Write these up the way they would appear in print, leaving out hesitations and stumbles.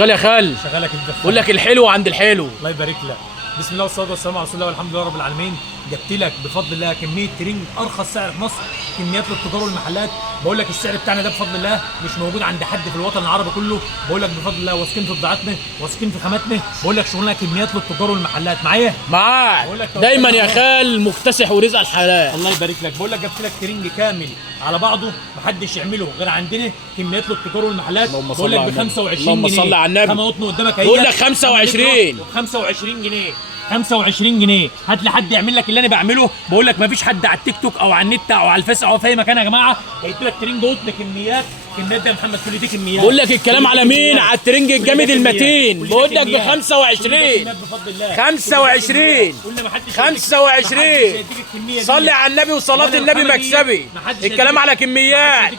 شغال يا خال. شغالك انت. بقول لك الحلو عند الحلو. الله يبارك لك. بسم الله والصلاه والسلام على رسول الله والحمد لله رب العالمين. جبت لك بفضل الله كميه ترنج ارخص سعر في مصر، كميات للتجار والمحلات. بقول لك السعر بتاعنا ده بفضل الله مش موجود عند حد في الوطن العربي كله. بقول لك بفضل الله واثقين في بضاعتنا، واثقين في خاماتنا. بقول لك شغلنا كميات للتجار والمحلات. معايا معاك دايما يا خال، مكتسح ورزق الحلال. الله يبارك لك. بقول لك جبت لك ترنج كامل على بعضه محدش يعمله غير عندنا، كميات للتجار والمحلات. بقول لك ب 25 جنيه. اللهم صل على النبي. خامه قطن قدامك اهي. بقول لك 25 25 جنيه. 25 جنيه. هات لي حد يعمل لك اللي انا بعمله. بقول لك مفيش حد على التيك توك او على النت او على الفيس او في اي مكان يا جماعه هيدي لك ترنج قطن كميات ده يا محمد. كل دي كميات. بقول لك الكلام على مين؟ على الترنج الجامد المتين. بقول لك ب 25 25 صلي على النبي وصلاة النبي مكسبي. الكلام على كميات.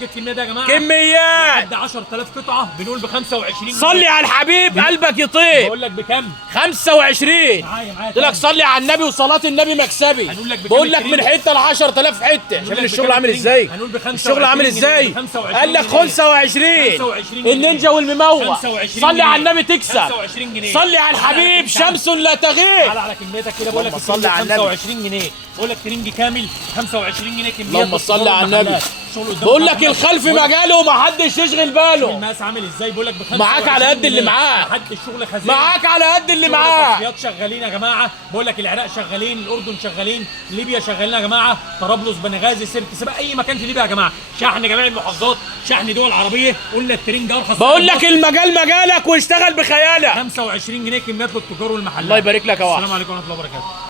كميات 10000 قطعه بنقول ب 25 صلي على الحبيب قلبك يطيب. بقول لك بكام؟ 25. قلت لك صلي على النبي وصلاة النبي مكسبي. بقول لك من حته ل 10000 حته. شايفين الشغل عامل ازاي؟ الشغل عامل ازاي؟ قال لك 25 النينجا والمموه. صلي على النبي تكسب. صلي على الحبيب شمس لا تغيب. على كميتك كده. بقول لك صلي على النبي. 25 جنيه. بقول لك ترنج كامل 25 جنيه كميات. اللهم صل على النبي. بقول لك الخلف مجاله ومحدش يشغل باله. المقاس عامل ازاي؟ بقول لك ب 25 معاك على قد اللي معاه. لحد الشغل خزين. معاك على قد اللي معاه. التصفيات شغالين يا جماعه. بقول لك العراق شغالين، الاردن شغالين، ليبيا شغالين يا جماعه، طرابلس، بنغازي، سرت سبا، اي مكان في ليبيا يا جماعه. شحن جميع المحافظات، شحن دول عربيه. قلنا الترنج ارخص. بقول لك المجال مجالك واشتغل بخيالك. 25 جنيه كميات للتجار والمحلات. الله يبارك لك يا واحد. السلام عليكم ورحمه الله وبركاته.